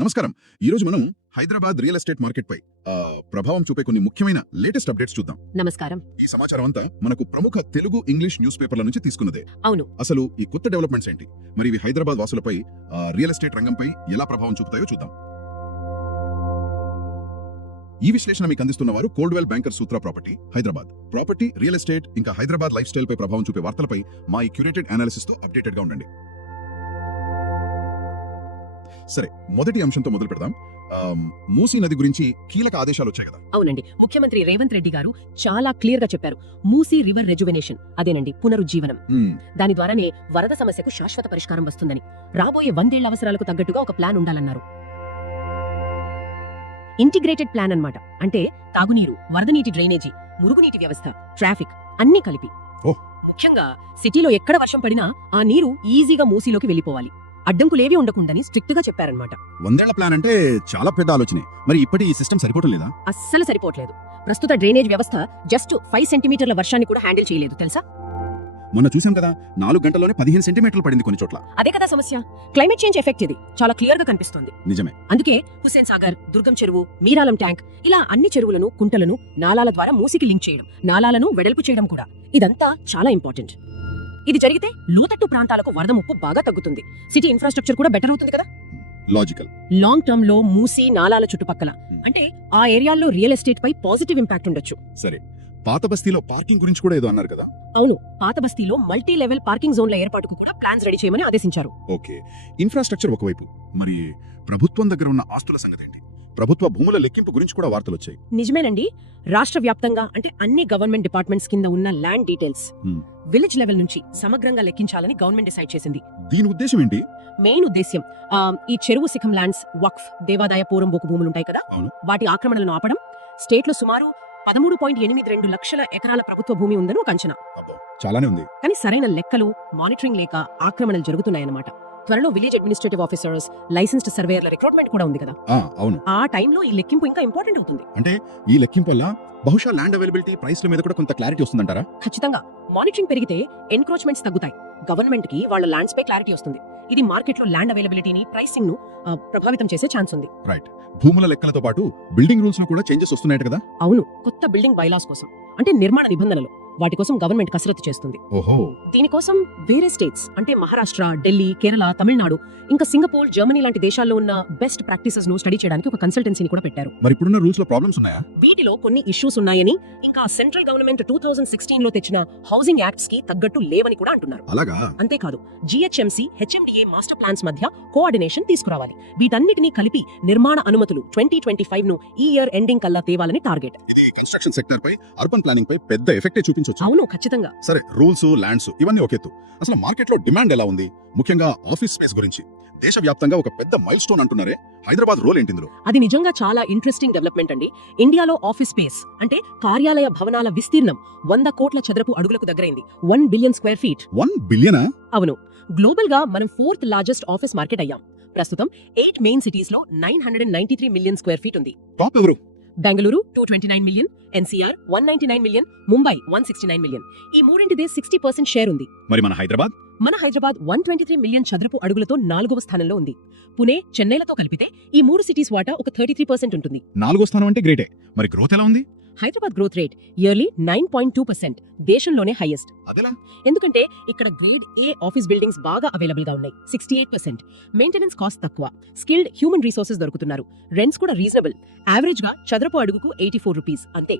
నమస్కారం. ఈరోజు మనం హైదరాబాద్ రియల్ ఎస్టేట్ మార్కెట్ పై ప్రభావం చూపే కొన్ని ముఖ్యమైన లేటెస్ట్ అప్డేట్స్ చూద్దాం. నమస్కారం. ఈ సమాచారం అంతా మనకు ప్రముఖ తెలుగు ఇంగ్లీష్ న్యూస్ పేపర్ల నుంచి తీసుకున్నదే. అవును. అసలు ఈ కొత్త డెవలప్మెంట్స్ ఏంటి, మరి ఇవి హైదరాబాద్ వాసులపై రియల్ ఎస్టేట్ రంగంపై ఎలా ప్రభావం చూపుతాయో చూద్దాం. ఈ విశ్లేషణ మీకు అందిస్తున్న వారు Coldwell Banker Sutra property Hyderabad. Property, real estate ఇంకా హైదరాబాద్ లైఫ్ స్టైల్ పై ప్రభావం చూపే వార్తలపై మా ఈ క్యూరేటెడ్ అనాలిసిస్ తో అప్డేటెడ్ గా ఉండండి. సరే, మొదటి అంశంతో మొదలు పెడదాం. మూసీ నది గురించి కీలక ఆదేశాలు వచ్చాయి కదా. అవునండి, ముఖ్యమంత్రి రేవంత్ రెడ్డి గారు చాలా క్లియర్ గా చెప్పారు. మూసీ రివర్ రెజువెనేషన్, అదేనండి పునరుజ్జీవనం. దాని ద్వారానే వరద సమస్యకు శాశ్వత పరిష్కారం వస్తుందని, రాబోయే 100 ఏళ్ల అవసరాలకు తగ్గట్టుగా ఒక ప్లాన్ ఉండాలన్నారు. ఇంటిగ్రేటెడ్ ప్లాన్ అన్నమాట. అంటే తాగునీరు, వరద నీటి డ్రైనేజీ, మురుగునీటి వ్యవస్థ, ట్రాఫిక్ అన్ని కలిపి. ముఖ్యంగా సిటీలో ఎక్కడ వర్షం పడినా ఆ నీరు ఈజీగా మూసీలోకి వెళ్లిపోవాలి, అడ్డంకులేవి ఉండకుండాని స్ట్రిక్ట్ గా చెప్పారనమాట. 100 ఏళ్ల ప్లాన్ అంటే చాలా పెద్ద ఆలోచనే. మరి ఇప్పటి ఈ సిస్టమ్ సరిపోవడం లేదా? అస్సలు సరిపోవట్లేదు. ప్రస్తుత డ్రైనేజ్ వ్యవస్థ జస్ట్ 5 సెంటీమీటర్ల వర్షాన్ని కూడా హ్యాండిల్ చేయలేదు, తెలుసా? మొన్న చూసాం కదా, 4 గంటల్లోనే 15 సెంటీమీటర్లు పడింది కొన్ని చోట్ల. అదే కదా సమస్య. క్లైమేట్ చేంజ్ ఎఫెక్ట్ ఇది చాలా క్లియర్ గా కనిపిస్తుంది. నిజమే. అందుకే హుస్సేన్ సాగర్, దుర్గం చెరువు, మీరాలం ట్యాంక్, ఇలా అన్ని చెరువులను, కుంటలను నాలాల ద్వారా మూసికి లింక్ చేయడం, నాలాలను వెడల్పు చేయడం కూడా, ఇదంతా చాలా ఇంపార్టెంట్. ఇది జరిగితే లోతట్టు ప్రాంతాలకు వరద ముప్పు బాగా తగ్గుతుంది. సిటీ ఇన్ఫ్రాస్ట్రక్చర్ కూడా బెటర్ అవుతుంది కదా. లాజికల్. లాంగ్ టర్మ్ లో మూసీ నాలాల చుట్టుపక్కల అంటే ఆ ఏరియాల్లో రియల్ ఎస్టేట్ పై పాజిటివ్ ఇంపాక్ట్ ఉండొచ్చు. సరే, పాత బస్తీలో పార్కింగ్ గురించి కూడా ఏదో అన్నారు కదా. అవును, పాత బస్తీలో మల్టీ లెవెల్ పార్కింగ్ జోన్ల ఏర్పాటుకు కూడా ప్లాన్స్ రెడీ చేయమని ఆదేశించారు. ఓకే, ఇన్ఫ్రాస్ట్రక్చర్ ఒకవైపు, మరి ప్రభుత్వం దగ్గర ఉన్న ఆస్తుల సంగతి ఏంటి? ప్రభుత్వ భూముల లెక్కింపు గురించి కూడా వార్తలు వచ్చాయి. నిజమేనండి. రాష్ట్ర వ్యాప్తంగా అంటే అన్ని గవర్నమెంట్ డిపార్ట్మెంట్స్ కింద ఉన్న ల్యాండ్ డీటెయిల్స్ విలేజ్ లెవెల్ నుంచి సమగ్రంగా లెక్కించాలని గవర్నమెంట్ డిసైడ్ చేసింది. దీని ఉద్దేశం ఏంటి? మెయిన్ ఉద్దేశ్యం ఈ చెరువు శిఖం ల్యాండ్స్, వక్ఫ్, దేవాదాయ పూరంబోకు భూములు ఉంటాయి కదా, వాటి ఆక్రమణలను ఆపడం. స్టేట్ లో సుమారు 13.82 లక్షల ఎకరాల ప్రభుత్వ భూమి ఉందని ఒక అంచనా. చాలానే ఉంది. కానీ సరైన లెక్కలు, మానిటరింగ్ లేక ఆక్రమణలు జరుగుతున్నాయన్నమాట. త్వరలో విలేజ్ అడ్మినిస్ట్రేటివ్ ఆఫీసర్స్, లైసెన్స్డ్ సర్వేయర్ల రిక్రూట్మెంట్ కూడా ఉంది కదా. అవును. ఆ టైంలో ఈ లెక్కింపు ఇంకా ఇంపార్టెంట్ అవుతుంది. అంటే ఈ లెక్కింపు వల్ల బహుశా ల్యాండ్ అవైలబిలిటీ, ప్రైస్ల మీద కూడా కొంత క్లారిటీ వస్తుందంటారా? ఖచ్చితంగా. మానిటరింగ్ పెరిగితే ఎన్క్రోచ్మెంట్స్ తగ్గుతాయి, గవర్నమెంట్ కి వాళ్ళ ల్యాండ్స్ పై క్లారిటీ వస్తుంది. ఇది మార్కెట్ లో ల్యాండ్ అవైలబిలిటీని, ప్రైసింగ్ ను ప్రభావితం చేసే ఛాన్స్ ఉంది. రైట్. భూముల లెక్కలతో పాటు బిల్డింగ్ రూల్స్ లో కూడా చేంజెస్ వస్తున్నాయి కదా. అవును, కొత్త బిల్డింగ్ బైలాస్ కోసం, అంటే నిర్మాణ నిబంధనలు, వాటి కోసం గవర్నమెంట్ కసరత్తు చేస్తుంది. ఓహో. దీనికోసం వేరే స్టేట్స్ అంటే మహారాష్ట్ర, ఢిల్లీ, కేరళ, తమిళనాడు, ఇంకా సింగపూర్, జర్మనీ లాంటి దేశాల్లో ఉన్న బెస్ట్ ప్రాక్టీసెస్ ను స్టడీ చేయడానికి ఒక కన్సల్టెన్సీని కూడా పెట్టారు. మరి ఇప్పుడున్న రూల్స్ లో ప్రాబ్లమ్స్ ఉన్నాయా? వీటిలో కొన్ని ఇష్యూస్ ఉన్నాయని, ఇంకా సెంట్రల్ గవర్నమెంట్ 2016 లో తెచ్చిన హౌసింగ్ యాక్ట్స్ కి తగ్గట్టు లేవని కూడా అంటున్నారు. అలాగా? అంతేకాదు, జిహెచ్ఎంసీ, హెచ్ఎండిఏ మాస్టర్ ప్లాన్స్ మధ్య కోఆర్డినేషన్ తీసుకురావాలి. వీటన్నిటినీ కలిపి నిర్మాణ అనుమతులు 2025 ను ఈ ఇయర్ ఎండింగ్ కల్లా తేవాలని టార్గెట్. ఇది కన్స్ట్రక్షన్ సెక్టర్ పై, అర్బన్ ప్లానింగ్ పై పెద్ద ఎఫెక్ట్ చూపించవచ్చు. అవును, ఖచ్చితంగా. సరే, రూల్స్, ల్యాండ్స్ ఇవన్నీ ఒకెత్తు, అసలు మార్కెట్ లో డిమాండ్ ఎలా ఉంది? ముఖ్యంగా ఆఫీస్ స్పేస్ గురించి దేశవ్యాప్తంగా ఒక పెద్ద మైల్ స్టోన్ అంటున్నారే, హైదరాబాద్ రోల్ ఏంటి ఇందులో? అది నిజంగా చాలా ఇంట్రెస్టింగ్ డెవలప్మెంట్ అండి. ఇండియాలో ఆఫీస్ స్పేస్ అంటే కార్యాలయ భవనాల విస్తీర్ణం 100 కోట్ల చదరపు అడుగులకు దగ్గరైంది. 1 బిలియన్ స్క్వేర్ ఫీట్. 1 బిలియనా? అవును. గ్లోబల్ గా మనం 4th లార్జెస్ట్ ఆఫీస్ మార్కెట్ అయ్యాం. ప్రస్తుతం 8 మెయిన్ సిటీస్ లో 993 మిలియన్ స్క్వేర్ ఫీట్ ఉంది. టాప్ ఎవరు? Bengaluru 229 million, NCR 199 million, Mumbai 169 million. ఈ మూడింటిదే 60% షేర్ ఉంది. మరి మన హైదరాబాద్ 123 మిలియన్ చదరపు అడుగులతో 4వ స్థానంలో ఉంది. పుణే, చెన్నైలతో కలిపితే ఈ 3 సిటీస్ వాటా ఒక 33% ఉంటుంది. 4వ స్థానం అంటే గ్రేటే. మరి గ్రోత్ ఎలా ఉంది? హైదరాబాద్ గ్రోత్ రేట్ ఇయర్లీ 9.2%, దేశంలోనే హైయెస్ట్. అదెలా? ఎందుకంటే ఇక్కడ గ్రేడ్ ఏ ఆఫీస్ బిల్డింగ్స్ బాగా అవైలబుల్ గా ఉన్నాయి, 68%. మెయింటెనెన్స్ కాస్ట్ తక్కువ, స్కిల్డ్ హ్యూమన్ రిసోర్సెస్ దొరుకుతున్నారు, రెంట్స్ కూడా రీజనబుల్. యావరేజ్ గా చదరపు అడుగుకు 84 రూపీస్ అంతే.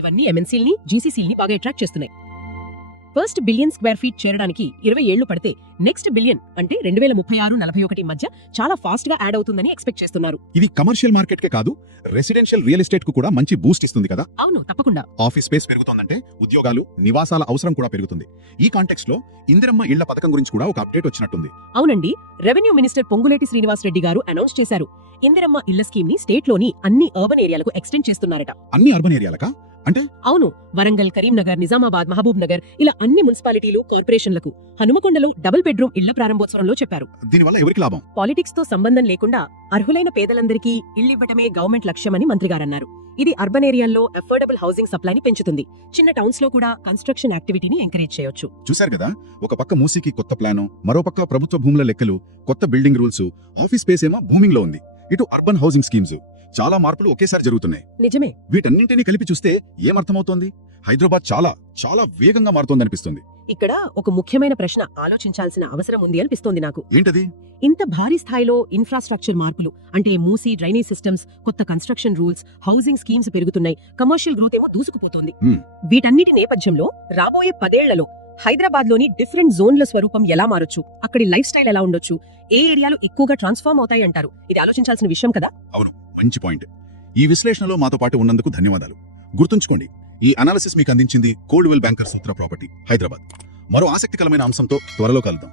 ఇవన్నీ ఎంఎన్సీల్ని, జీసీసీల్ని బాగా అట్రాక్ట్ చేస్తున్నాయి. ఫస్ట్ బిలియన్ స్క్వేర్ ఫీట్ చేరడానికి 20 ఏళ్లు పడితే నెక్స్ట్ బిలియన్ అంటే 2036-41 మధ్య చాలా ఫాస్ట్ గా యాడ్ అవుతుందని ఎక్స్పెక్ట్ చేస్తున్నారు. ఇది కమర్షియల్ మార్కెట్ కే కాదు, రెసిడెన్షియల్ రియల్ ఎస్టేట్ కు కూడా మంచి బూస్ట్ ఇస్తుంది కదా. అవును, తప్పకుండా. ఆఫీస్ స్పేస్ పెరుగుతోందంటే ఉద్యోగాలు, నివాసాల అవసరం కూడా పెరుగుతుంది. ఈ కాంటెక్స్ట్ లో ఇందిరమ్మ ఇళ్ల పథకం గురించి కూడా ఒక అప్డేట్ వచ్చినట్టుంది. అవునండి, రెవెన్యూ మినిస్టర్ పొంగులేటి శ్రీనివాస్ రెడ్డి గారు అనౌన్స్ చేశారు. ఇందిరమ్మ ఇళ్ల స్కీమ్ ని స్టేట్ లోని అన్ని అర్బన్ ఏరియాలకు ఎక్స్టెండ్ చేస్తున్నారట. అన్ని అర్బన్ ఏరియాలకా? అంటే అవును, వరంగల్, కరీంనగర్, నిజామాబాద్, మహబూబ్ నగర్ ఇలా అన్ని మున్సిపాలిటీలు, కార్పొరేషన్లకు హనుమకొండలో డబుల్ బెడ్రూమ్ ఇళ్ల ప్రారంభోత్సవంలో చెప్పారు. దీనివల్ల ఎవరికి లాభం? పాలిటిక్స్ తో సంబంధం లేకుండా అర్హులైన పేదలందరికీ ఇళ్లివ్వటమే గవర్నమెంట్ లక్ష్యమని మంత్రి గారన్నారు. ఇది అర్బన్ ఏరియాల్లో అఫోర్డబుల్ హౌసింగ్ సప్లైని పెంచుతుంది. చిన్న టౌన్స్ లో కూడా కన్స్ట్రక్షన్ యాక్టివిటీని ఎంకరేజ్ చేయొచ్చు. చూశారు కదా, ఒక పక్క మూసీకి కొత్త ప్లాను, మరో పక్క ప్రభుత్వ భూముల లెక్కలు, కొత్త బిల్డింగ్ రూల్స్, ఆఫీస్ స్పేస్ ఏమో బూమింగ్ లో ఉంది. ఇటు అర్బన్ హౌసింగ్ స్కీమ్స్, చాలా మార్పులు ఒకేసారి జరుగుతున్నాయి. నిజమే. వీటన్నింటినీ కలిపి చూస్తే ఏమర్థమవుతోంది? హైదరాబాద్ చాలా చాలా వేగంగా మారుతోందనిపిస్తుంది. ఇక్కడ ఒక ముఖ్యమైన ప్రశ్న ఆలోచించాల్సిన అవసరం ఉంది అనిపిస్తోంది నాకు. ఏంటది? ఇంత భారీ స్థాయిలో ఇన్ఫ్రాస్ట్రక్చర్ మార్పులు అంటే మూసీ, డ్రైనేజ్ సిస్టమ్స్, కొత్త కన్స్ట్రక్షన్ రూల్స్, హౌసింగ్ స్కీమ్స్ పెరుగుతున్నాయి, కమర్షియల్ గ్రోత్ ఏమో దూసుకుపోతోంది. హ్మ్. వీటన్నిటి నేపథ్యంలో రాబోయే 10 ఏళ్లలో హైదరాబాద్ లోని డిఫరెంట్ జోన్ల స్వరూపం ఎలా మారొచ్చు, అక్కడి లైఫ్ స్టైల్ ఎలా ఉండొచ్చు, ఏ ఏరియాలు ఎక్కువగా ట్రాన్స్ఫార్మ్ అవుతాయి అంటారు? ఇది ఆలోచించాల్సిన విషయం కదా. అవును, మంచి పాయింట్. ఈ విశ్లేషణలో మాతో పాటు ఉన్నందుకు ధన్యవాదాలు. గుర్తుంచుకోండి, ఈ అనాలిసిస్ మీకు అందించింది Coldwell Banker Sutra property, Hyderabad. మరో ఆసక్తికరమైన అంశంతో త్వరలో కలుద్దాం.